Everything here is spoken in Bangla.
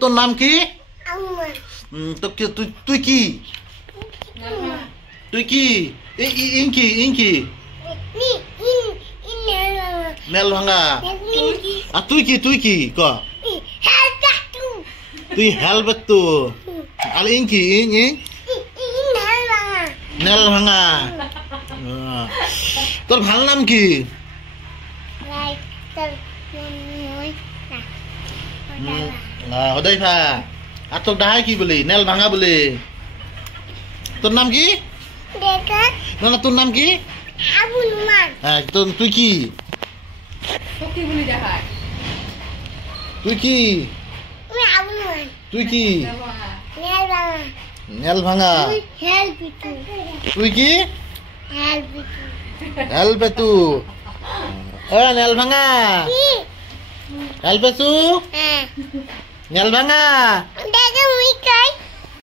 তোর নাম কি? তুই কি? তুই কি? ইনকি নেল ভাঙা। আর তুই কি ক? তুই হেলবে তো। আর ইনকি নেল ভাঙা। তোর ভাল নাম কি? হদাই ভা। আর তোর ডাহাই কি বলি? নেল ভাঙা বলি। তোর নাম কি? না তোর নাম কি? হ্যাঁ তুই কি? তুই কি? তুই কি? নেল ভাঙা। তুই কি? হেলবে তু। নেল ভাঙা। হেলবে তু। নেল ভাঙা।